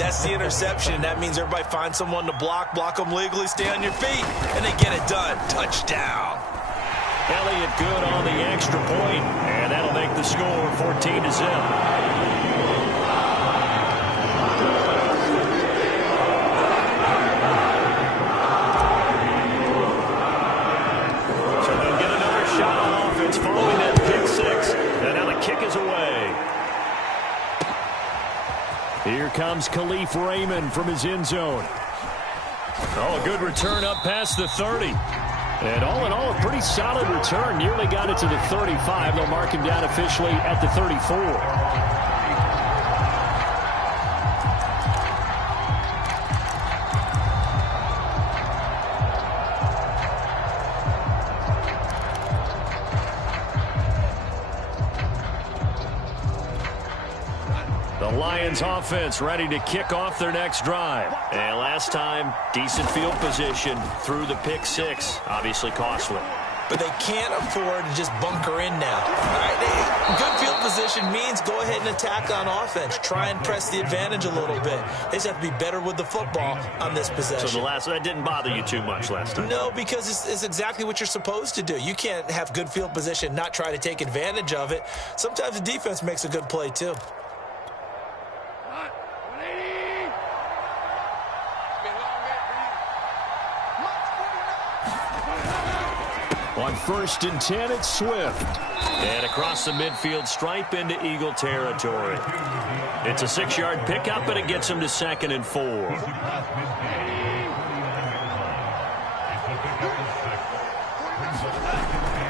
That's the interception. That means everybody finds someone to block them legally, stay on your feet, and they get it done. Touchdown. Elliott good on the extra point, and that'll make the score 14-0. Following that pick six, and now the kick is away. Here comes Khalif Raymond from his end zone. Oh, a good return up past the 30. And all in all, a pretty solid return. Nearly got it to the 35. They'll mark him down officially at the 34. Lions offense ready to kick off their next drive. And last time, decent field position through the pick six. Obviously costly. But they can't afford to just bunker in now. All right, good field position means go ahead and attack on offense. Try and press the advantage a little bit. They just have to be better with the football on this possession. So that didn't bother you too much last time? No, because it's exactly what you're supposed to do. You can't have good field position, not try to take advantage of it. Sometimes the defense makes a good play too. On 1st and 10, it's Swift. And across the midfield stripe into Eagle territory. It's a 6-yard pickup, and it gets him to 2nd and 4.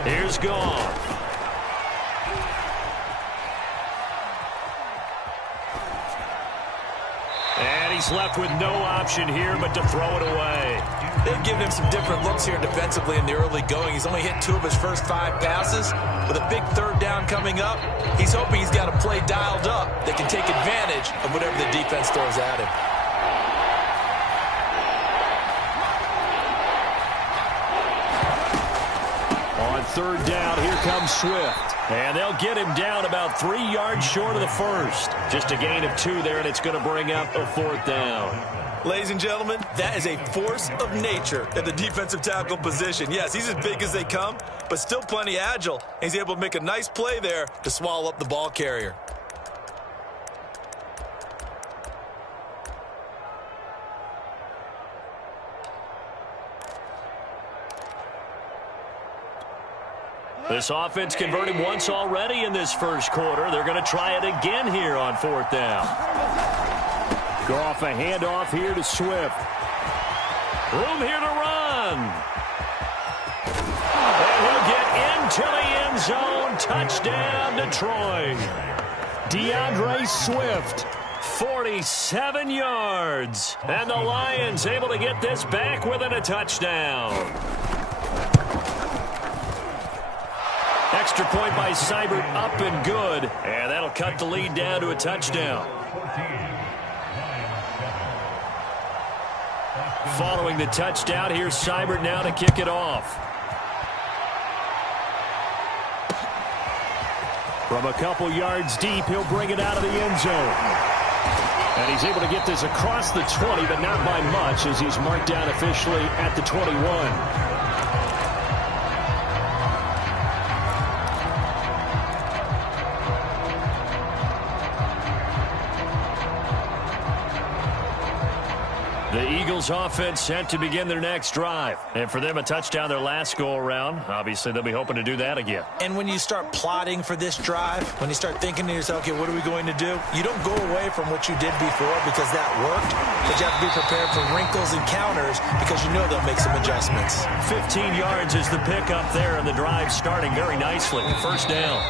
Here's Goff. And he's left with no option here but to throw it away. They've given him some different looks here defensively in the early going. He's only hit 2 of his first 5 passes. With a big 3rd down coming up, he's hoping he's got a play dialed up that can take advantage of whatever the defense throws at him. On 3rd down, here comes Swift. And they'll get him down about 3 yards short of the first. Just a gain of 2 there, and it's going to bring up a 4th down. Ladies and gentlemen, that is a force of nature at the defensive tackle position. Yes, he's as big as they come, but still plenty agile. He's able to make a nice play there to swallow up the ball carrier. This offense converted once already in this first quarter. They're going to try it again here on 4th down. Goff a handoff here to Swift. Room here to run. And he'll get into the end zone. Touchdown, Detroit. DeAndre Swift, 47 yards. And the Lions able to get this back within a touchdown. Extra point by Seibert, up and good. And that'll cut the lead down to a touchdown. Following the touchdown, here's Seibert now to kick it off. From a couple yards deep, he'll bring it out of the end zone. And he's able to get this across the 20, but not by much, as he's marked down officially at the 21. The Eagles offense set to begin their next drive. And for them, a touchdown their last go-around. Obviously, they'll be hoping to do that again. And when you start plotting for this drive, when you start thinking to yourself, okay, what are we going to do? You don't go away from what you did before because that worked, but you have to be prepared for wrinkles and counters because you know they'll make some adjustments. 15 yards is the pickup there, and the drive starting very nicely. 1st down.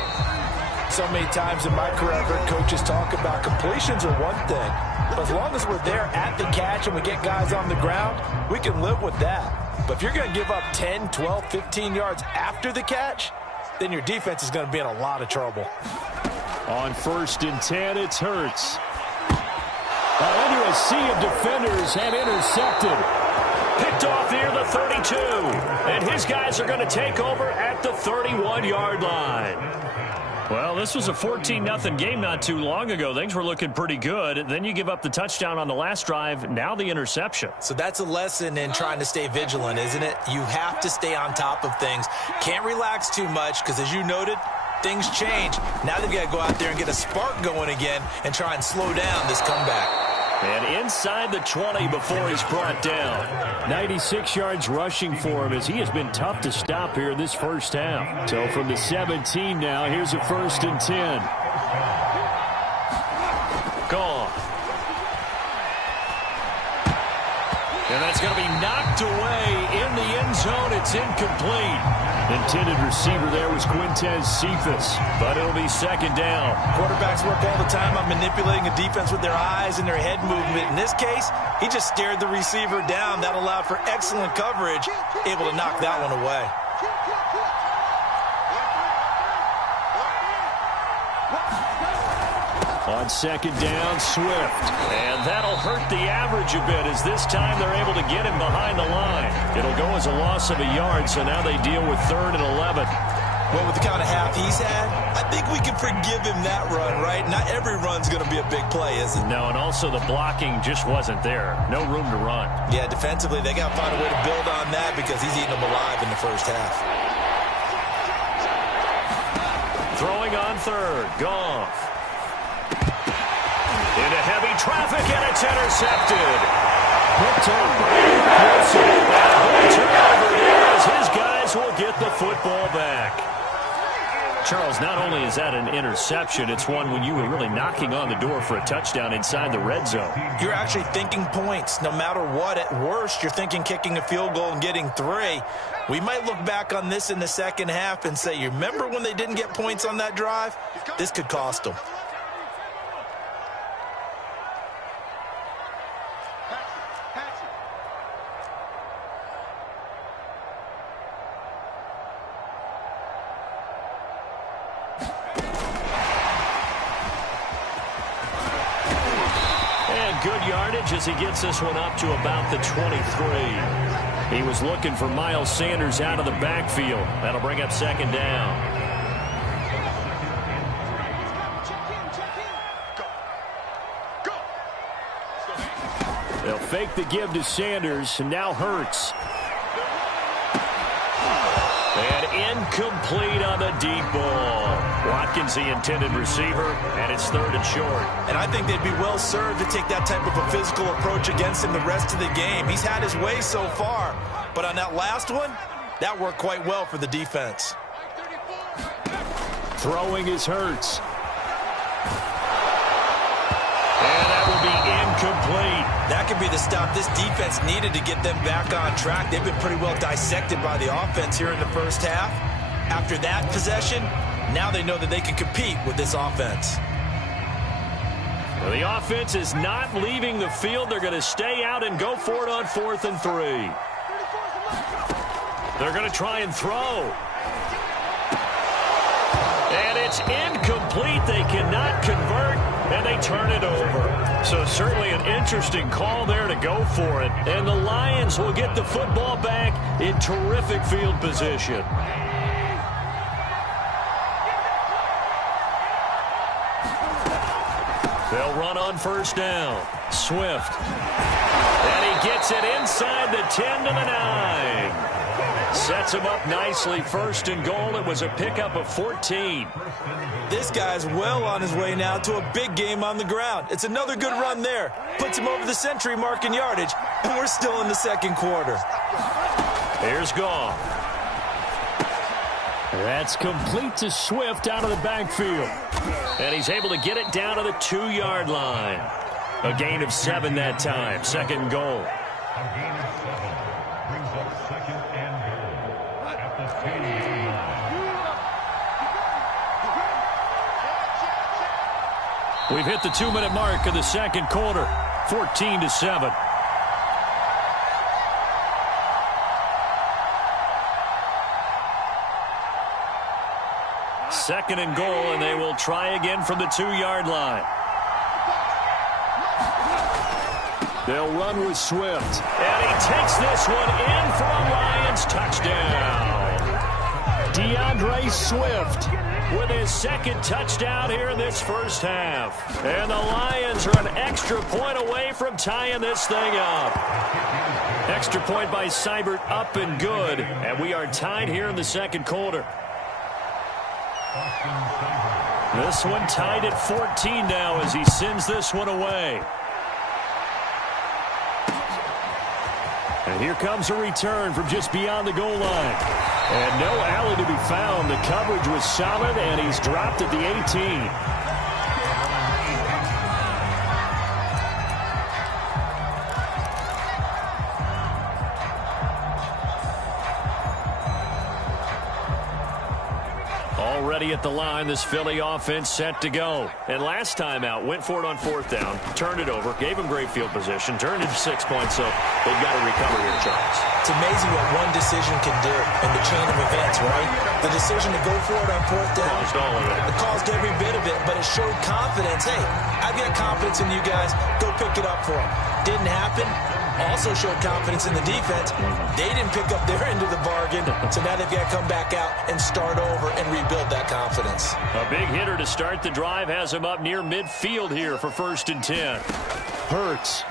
So many times in my career, I've heard coaches talk about completions are one thing. But as long as we're there at the catch and we get guys on the ground, we can live with that. But if you're going to give up 10, 12, 15 yards after the catch, then your defense is going to be in a lot of trouble. On 1st and 10, it's Hurts. Into a sea of defenders and intercepted. Picked off near the 32. And his guys are going to take over at the 31-yard line. Well, this was a 14-0 game not too long ago. Things were looking pretty good. Then you give up the touchdown on the last drive. Now the interception. So that's a lesson in trying to stay vigilant, isn't it? You have to stay on top of things. Can't relax too much because, as you noted, things change. Now they've got to go out there and get a spark going again and try and slow down this comeback. And inside the 20 before he's brought down. 96 yards rushing for him as he has been tough to stop here in this first half. So from the 17 now, here's a 1st and 10. Gone. And that's going to be knocked away in the end zone. It's incomplete. Intended receiver there was Quintez Cephas, but it'll be 2nd down. Quarterbacks work all the time on manipulating a defense with their eyes and their head movement. In this case, he just stared the receiver down. That allowed for excellent coverage, able to knock that one away. On 2nd down, Swift. And that'll hurt the average a bit as this time they're able to get him behind the line. It'll go as a loss of a yard, so now they deal with 3rd and 11. Well, with the kind of half he's had, I think we can forgive him that run, right? Not every run's going to be a big play, is it? No, and also the blocking just wasn't there. No room to run. Yeah, defensively, they got to find a way to build on that because he's eating them alive in the first half. Throwing on 3rd, Goff. Into heavy traffic, and it's intercepted. Picked up by Wilson. And a turnover here as his guys will get the football back. Charles, not only is that an interception, it's one when you were really knocking on the door for a touchdown inside the red zone. You're actually thinking points. No matter what, at worst, you're thinking kicking a field goal and getting 3. We might look back on this in the second half and say, you remember when they didn't get points on that drive? This could cost them. Good yardage as he gets this one up to about the 23. He was looking for Miles Sanders out of the backfield. That'll bring up 2nd down. They'll fake the give to Sanders, and now Hurts. And incomplete on the deep ball. Watkins, the intended receiver, and it's 3rd and short. And I think they'd be well served to take that type of a physical approach against him the rest of the game. He's had his way so far, but on that last one, that worked quite well for the defense. Throwing is Hurts. And that will be incomplete. That could be the stop this defense needed to get them back on track. They've been pretty well dissected by the offense here in the first half. After that possession, now they know that they can compete with this offense. Well, the offense is not leaving the field. They're going to stay out and go for it on 4th and 3. They're going to try and throw. And it's incomplete. They cannot convert, and they turn it over. So certainly an interesting call there to go for it. And the Lions will get the football back in terrific field position. They'll run on 1st down. Swift. And he gets it inside the 10 to the 9. Sets him up nicely. 1st and goal. It was a pickup of 14. This guy's well on his way now to a big game on the ground. It's another good run there. Puts him over the century mark in yardage, and we're still in the 2nd quarter. Here's Goff. That's complete to Swift out of the backfield. And he's able to get it down to the 2-yard line. A gain of 7 that time. 2nd and goal. We've hit the 2-minute mark of the 2nd quarter. 14-7. Second and goal, and they will try again from the 2-yard line. They'll run with Swift. And he takes this one in for a Lions touchdown. DeAndre Swift with his second touchdown here in this first half. And the Lions are an extra point away from tying this thing up. Extra point by Seibert, up and good. And we are tied here in the second quarter. This one tied at 14 now as he sends this one away. And here comes a return from just beyond the goal line. And no alley to be found. The coverage was solid, and he's dropped at the 18. Already at the line, this Philly offense set to go. And last time out, went for it on fourth down, turned it over, gave him great field position, turned it 6 points, so they've got to recover here, Charles. It's amazing what one decision can do in the chain of events, right? The decision to go for it on fourth down. Caused all of it. It caused every bit of it, but it showed confidence. Hey, I've got confidence in you guys. Go pick it up for them. Didn't happen. Also showed confidence in the defense. They didn't pick up their end of the bargain, so now they've got to come back out and start over and rebuild that confidence. A big hitter to start the drive has him up near midfield here for 1st and 10. Hurts.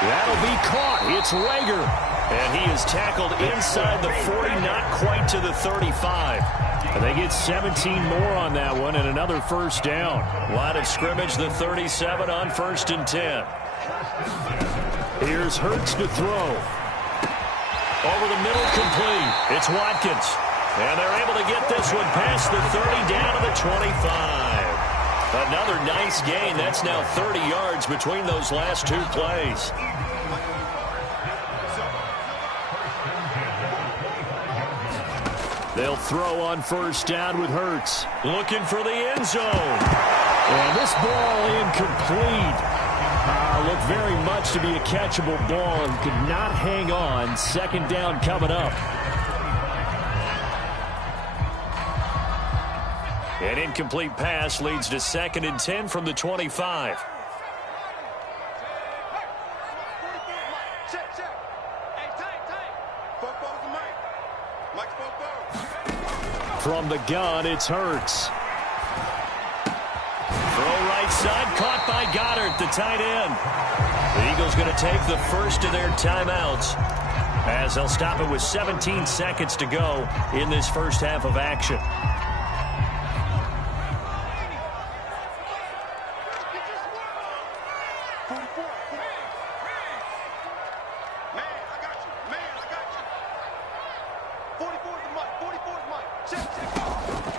That'll be caught. It's Rager. And he is tackled inside the 40, not quite to the 35. And they get 17 more on that one and another first down. Line of scrimmage, the 37 on 1st and 10. Here's Hurts to throw. Over the middle, complete. It's Watkins. And they're able to get this one past the 30, down to the 25. Another nice gain. That's now 30 yards between those last two plays. They'll throw on first down with Hurts. Looking for the end zone. And this ball incomplete. Looked very much to be a catchable ball and could not hang on. Second down coming up. An incomplete pass leads to 2nd and 10 from the 25. From the gun, it's Hurts. Throw right side, caught by Goddard, the tight end. The Eagles going to take the first of their timeouts as they'll stop it with 17 seconds to go in this first half of action.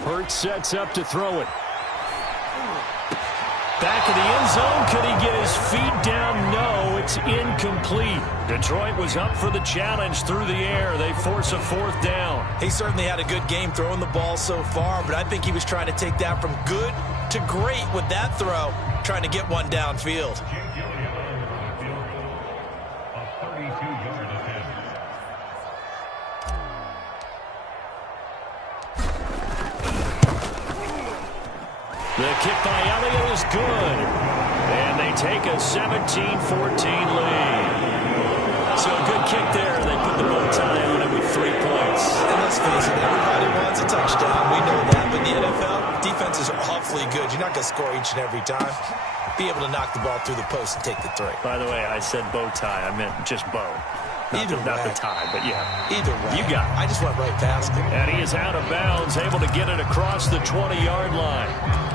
Hurts sets up to throw it. Back of the end zone. Could he get his feet down? No, it's incomplete. Detroit was up for the challenge through the air. They force a fourth down. He certainly had a good game throwing the ball so far, but I think he was trying to take that from good to great with that throw, trying to get one downfield. The kick by Elliott is good. And they take a 17-14 lead. So a good kick there. They put the bow tie on it with 3 points. And let's face it, everybody wants a touchdown. We know that. But in the NFL, defenses are awfully good. You're not going to score each and every time. Be able to knock the ball through the post and take the 3. By the way, I said bow tie. I meant just bow. Not the tie, but yeah. Either way. You got it. I just went right past it. And he is out of bounds, able to get it across the 20-yard line.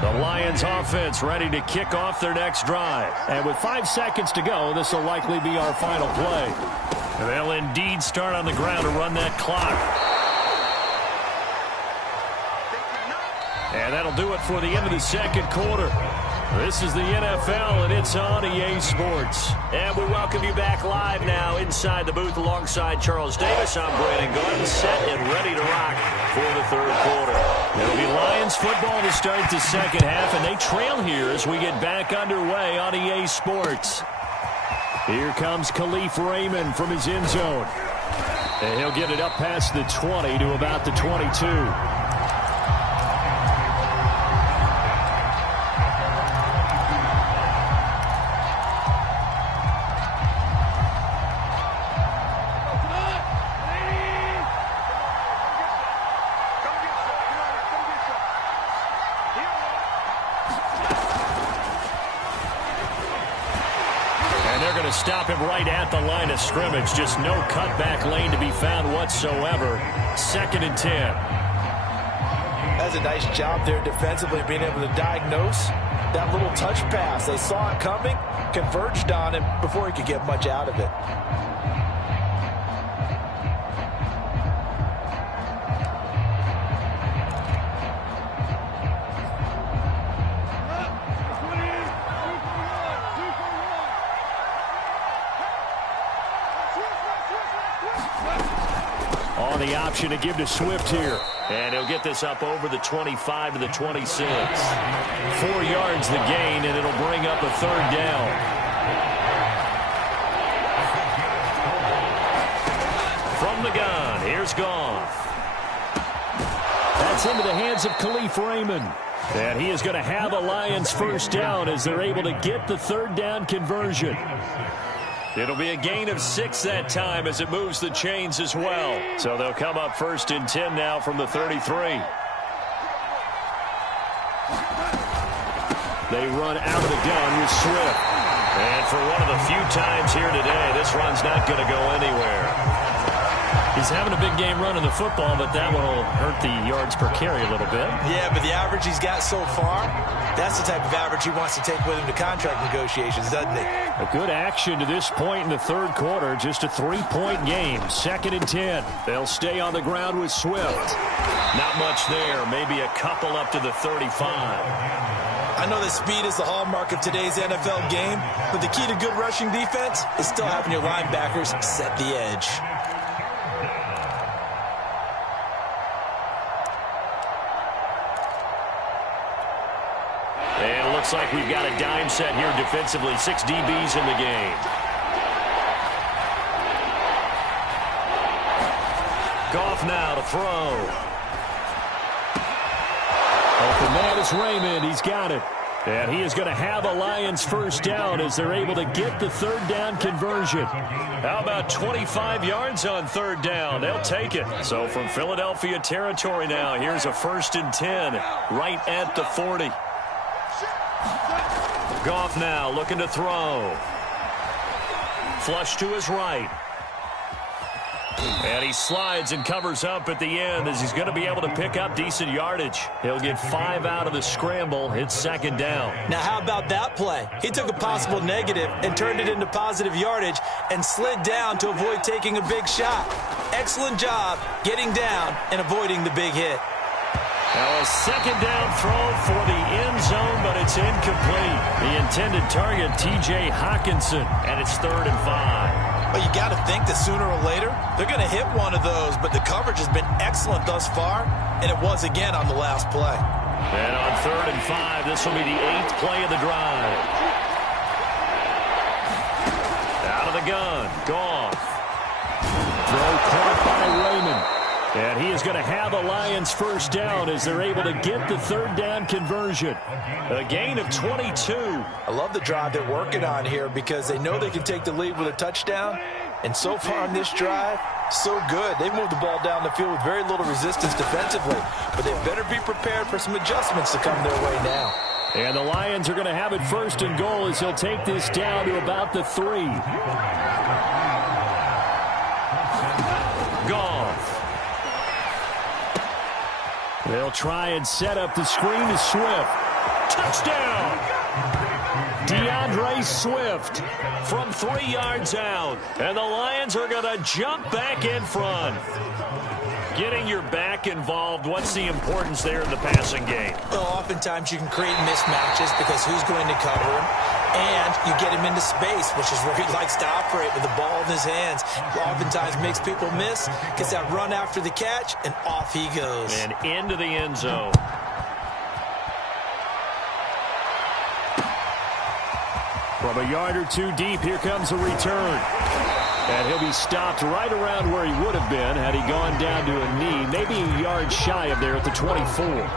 The Lions offense ready to kick off their next drive. And with 5 seconds to go, this will likely be our final play. They'll indeed start on the ground to run that clock. And that'll do it for the end of the second quarter. This is the NFL, and it's on EA Sports. And we welcome you back live now inside the booth alongside Charles Davis. I'm Brandon Gordon, set and ready to rock for the third quarter. It'll be Lions football to start the second half, and they trail here as we get back underway on EA Sports. Here comes Khalif Raymond from his end zone. And he'll get it up past the 20 to about the 22. to stop him right at the line of scrimmage. Just no cutback lane to be found whatsoever. 2nd and 10. That's a nice job there defensively, being able to diagnose that little touch pass. They saw it coming, converged on him before he could get much out of it. On the option to give to Swift here. And he'll get this up over the 25 to the 26. 4 yards the gain, and it'll bring up a 3rd down. From the gun, here's Goff. That's into the hands of Khalif Raymond. And he is going to have a Lions 1st down as they're able to get the 3rd down conversion. It'll be a gain of 6 that time as it moves the chains as well. So they'll come up 1st and 10 now from the 33. They run out of the gun with Swift. And for one of the few times here today, this run's not going to go anywhere. He's having a big game running the football, but that one will hurt the yards per carry a little bit. Yeah, but the average he's got so far, that's the type of average he wants to take with him to contract negotiations, doesn't he? A good action to this point in the 3rd quarter. Just a 3-point game. 2nd and 10. They'll stay on the ground with Swift. Not much there. Maybe a couple up to the 35. I know that speed is the hallmark of today's NFL game, but the key to good rushing defense is still having your linebackers set the edge. And it looks like we've got a dime set here defensively. 6 DBs in the game. Goff now to throw. Open man is Raymond. He's got it. And he is going to have a Lions 1st down as they're able to get the 3rd down conversion. How about 25 yards on 3rd down? They'll take it. So from Philadelphia territory now, here's a 1st and 10 right at the 40. Goff now looking to throw. Flush to his right. And he slides and covers up at the end as he's going to be able to pick up decent yardage. He'll get 5 out of the scramble. It's 2nd down. Now how about that play? He took a possible negative and turned it into positive yardage and slid down to avoid taking a big shot. Excellent job getting down and avoiding the big hit. Now a 2nd down throw for the end zone, but it's incomplete. The intended target, T.J. Hawkinson, and it's 3rd and 5. Well, you got to think that sooner or later they're going to hit one of those, but the coverage has been excellent thus far, and it was again on the last play. And on 3rd and 5, this will be the 8th play of the drive. Out of the gun, Goff. Throw caught by Raymond. And he is going to have a Lions 1st down as they're able to get the 3rd down conversion. A gain of 22. I love the drive they're working on here because they know they can take the lead with a touchdown. And so far on this drive, so good. They've moved the ball down the field with very little resistance defensively. But they better be prepared for some adjustments to come their way now. And the Lions are going to have it 1st and goal as he'll take this down to about the 3. Goff. They'll try and set up the screen to Swift. Touchdown! DeAndre Swift from 3 yards out. And the Lions are going to jump back in front. Getting your back involved, what's the importance there in the passing game? Well, oftentimes you can create mismatches because who's going to cover him? And you get him into space, which is where he likes to operate with the ball in his hands. Oftentimes makes people miss, gets that run after the catch, and off he goes. And into the end zone. From a yard or two deep, here comes a return. And he'll be stopped right around where he would have been had he gone down to a knee, maybe a yard shy of there at the 24.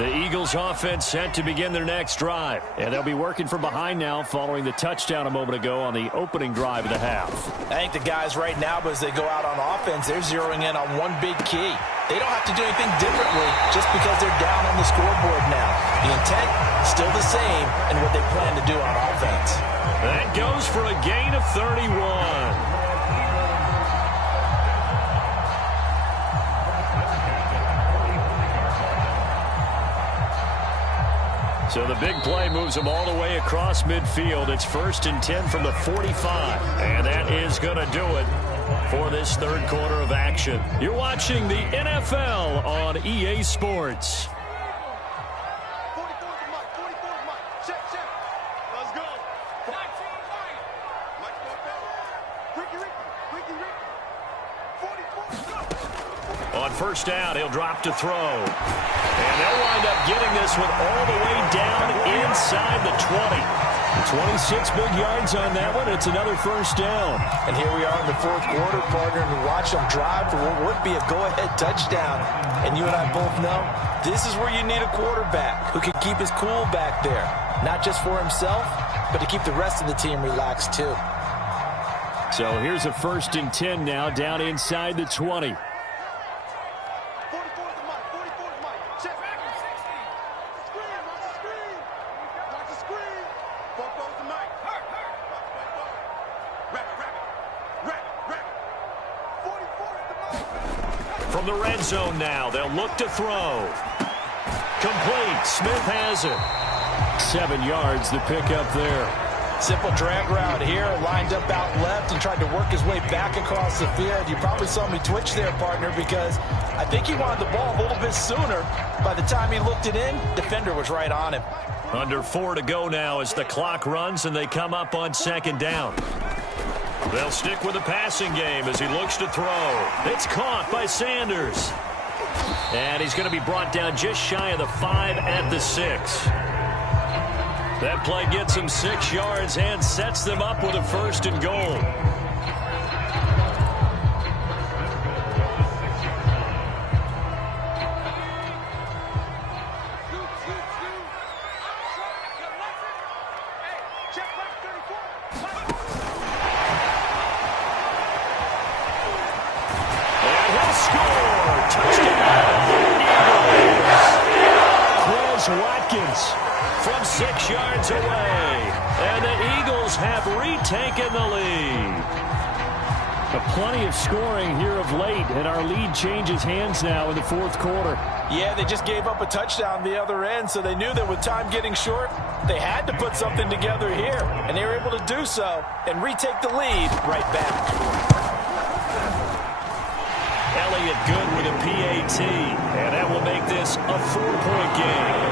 The Eagles offense set to begin their next drive. And they'll be working from behind now following the touchdown a moment ago on the opening drive of the half. I think the guys right now, as they go out on offense, they're zeroing in on one big key. They don't have to do anything differently just because they're down on the scoreboard now. The intent, still the same, and what they plan to do on offense. That goes for a gain of 31. So the big play moves them all the way across midfield. It's 1st and 10 from the 45. And that is going to do it for this third quarter of action. You're watching the NFL on EA Sports. On first down, he'll drop to throw. And they'll wind up getting this one all the way down inside the 20. 26 big yards on that one. It's another first down. And here we are in the fourth quarter, partner, and watch them drive for what would be a go-ahead touchdown. And you and I both know this is where you need a quarterback who can keep his cool back there. Not just for himself, but to keep the rest of the team relaxed too. So here's a 1st and 10 now down inside the 20. From the red zone now, they'll look to throw. Complete. Smith has it. 7 yards, the pickup there. Simple drag route here, lined up out left and tried to work his way back across the field. You probably saw me twitch there, partner, because I think he wanted the ball a little bit sooner. By the time he looked it in, defender was right on him. Under 4 to go now as the clock runs and they come up on 2nd down. They'll stick with the passing game as he looks to throw. It's caught by Sanders. And he's going to be brought down just shy of the 5 at the 6. That play gets him 6 yards and sets them up with a 1st and goal. From 6 yards away, and the Eagles have retaken the lead. Plenty of scoring here of late, and our lead changes hands now in the fourth quarter. Yeah, they just gave up a touchdown the other end, so they knew that with time getting short, they had to put something together here, and they were able to do so and retake the lead right back. Elliott good with a PAT, and that will make this a 4-point game.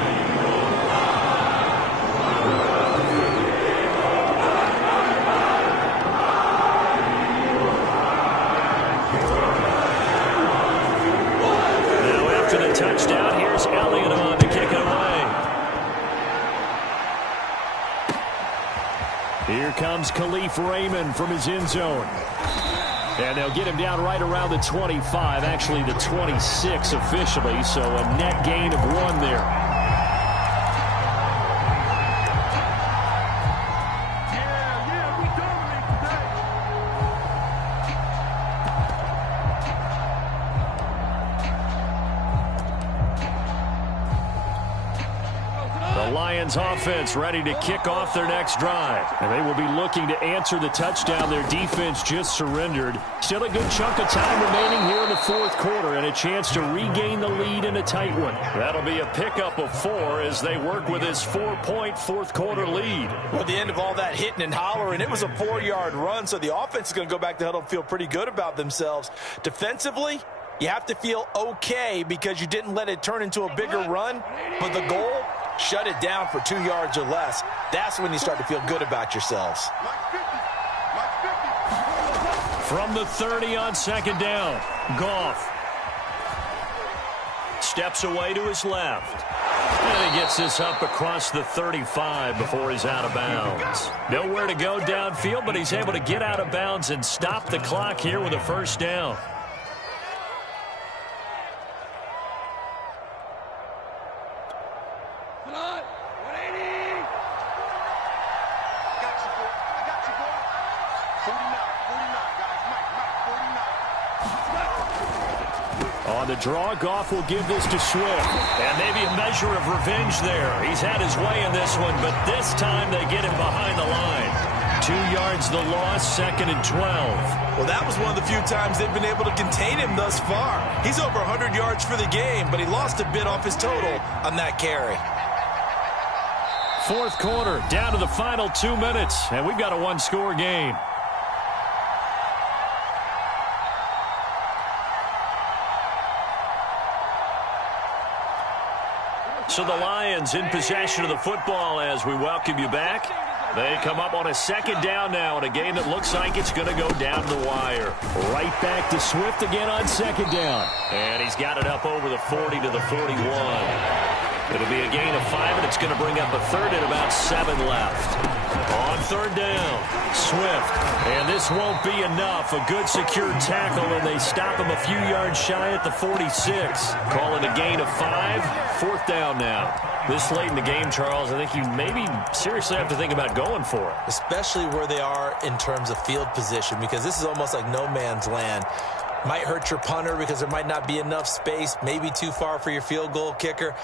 Touchdown. Here's Elliott on to kick it away. Here comes Khalif Raymond from his end zone. And they'll get him down right around the 25, actually the 26 officially, so a net gain of 1 there. Offense ready to kick off their next drive. And they will be looking to answer the touchdown their defense just surrendered. Still a good chunk of time remaining here in the fourth quarter and a chance to regain the lead in a tight one. That'll be a pickup of 4 as they work with this 4-point fourth quarter lead. Well, at the end of all that hitting and hollering, it was a 4-yard run, so the offense is going to go back to the huddle and feel pretty good about themselves. Defensively, you have to feel okay because you didn't let it turn into a bigger run, but the goal, shut it down for 2 yards or less. That's when you start to feel good about yourselves. From the 30 on 2nd down, Goff steps away to his left. And he gets this up across the 35 before he's out of bounds. Nowhere to go downfield, but he's able to get out of bounds and stop the clock here with a first down. On the draw, Goff will give this to Swift. And maybe a measure of revenge there. He's had his way in this one, but this time they get him behind the line. 2 yards the loss, 2nd and 12. Well, that was one of the few times they've been able to contain him thus far. He's over 100 yards for the game, but he lost a bit off his total on that carry. 4th quarter, down to the final 2 minutes, and we've got a one-score game. So the Lions in possession of the football as we welcome you back. They come up on a 2nd down now in a game that looks like it's going to go down the wire. Right back to Swift again on 2nd down. And he's got it up over the 40 to the 41. It'll be a gain of 5, and it's going to bring up a 3rd and about 7 left. On 3rd down, Swift. And this won't be enough. A good secure tackle, and they stop him a few yards shy at the 46. Call it a gain of 5. 4th down now. This late in the game, Charles, I think you maybe seriously have to think about going for it. Especially where they are in terms of field position, because this is almost like no man's land. Might hurt your punter because there might not be enough space, maybe too far for your field goal kicker.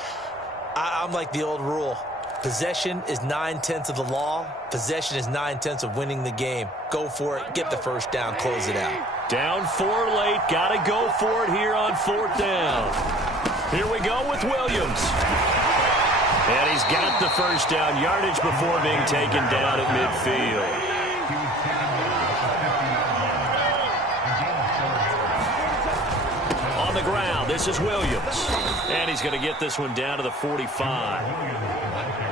I'm like the old rule. Possession is 9/10 of the law. Possession is 9/10 of winning the game. Go for it. Get the 1st down. Close it out. Down 4 late. Got to go for it here on 4th down. Here we go with Williams. And he's got the 1st down yardage before being taken down at midfield. On the ground, this is Williams. And he's going to get this one down to the 45.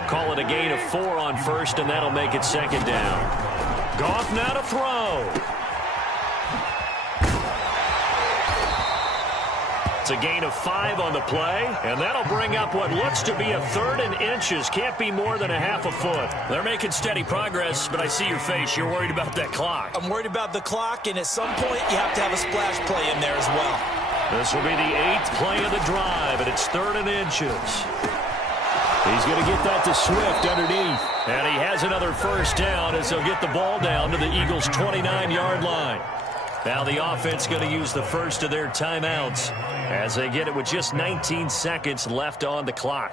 Call it a gain of 4 on 1st, and that'll make it 2nd down. Goff now to throw. It's a gain of 5 on the play, and that'll bring up what looks to be a 3rd and inches. Can't be more than a half a foot. They're making steady progress, but I see your face. You're worried about that clock. I'm worried about the clock, and at some point you have to have a splash play in there as well. This will be the 8th play of the drive, and it's 3rd and inches. He's going to get that to Swift underneath. And he has another 1st down as he'll get the ball down to the Eagles' 29-yard line. Now the offense going to use the first of their timeouts as they get it with just 19 seconds left on the clock.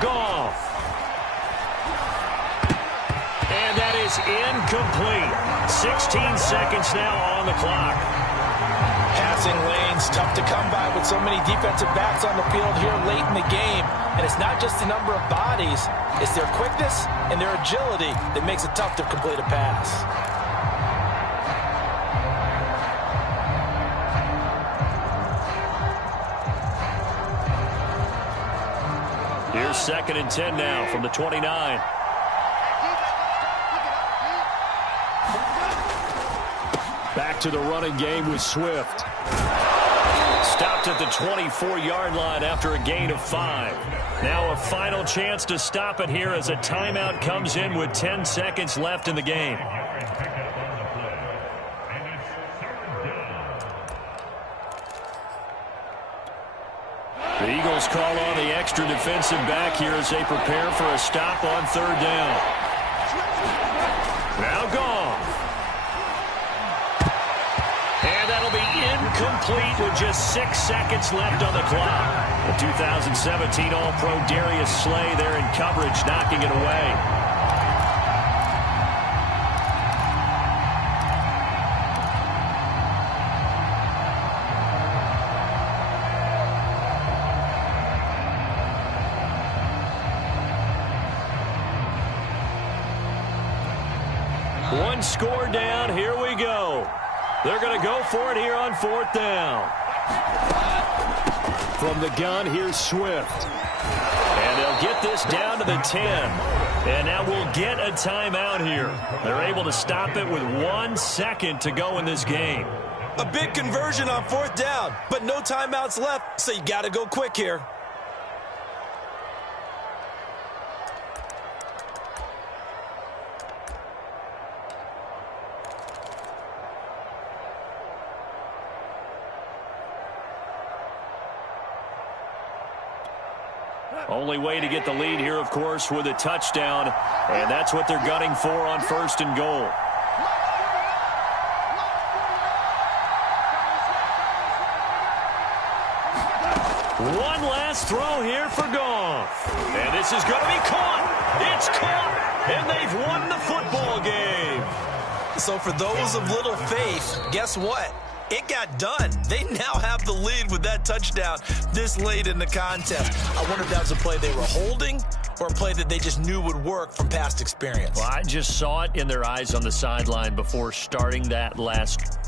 Goff. And that is incomplete. 16 seconds now on the clock. Passing lanes, tough to come by with so many defensive backs on the field here late in the game. And it's not just the number of bodies, it's their quickness and their agility that makes it tough to complete a pass. Here's 2nd and 10 now from the 29. Back to the running game with Swift. Stopped at the 24-yard line after a gain of 5. Now a final chance to stop it here as a timeout comes in with 10 seconds left in the game. The Eagles call on the extra defensive back here as they prepare for a stop on 3rd down. Now Goff. And that'll be incomplete with just 6 seconds left on the clock. The 2017 All-Pro Darius Slay there in coverage, knocking it away. One score down. Here we go. They're going to go for it here on 4th down. From the gun, here's Swift. And they'll get this down to the 10. And now we'll get a timeout here. They're able to stop it with 1 second to go in this game. A big conversion on 4th down, but no timeouts left, so you got to go quick here. Only way to get the lead here, of course, with a touchdown, and that's what they're gunning for on 1st and goal. One last throw here for Goff. And this is going to be caught. It's caught, and they've won the football game. So for those of little faith, guess what? It got done. They now have the lead with that touchdown this late in the contest. I wonder if that was a play they were holding or a play that they just knew would work from past experience. Well, I just saw it in their eyes on the sideline before starting that last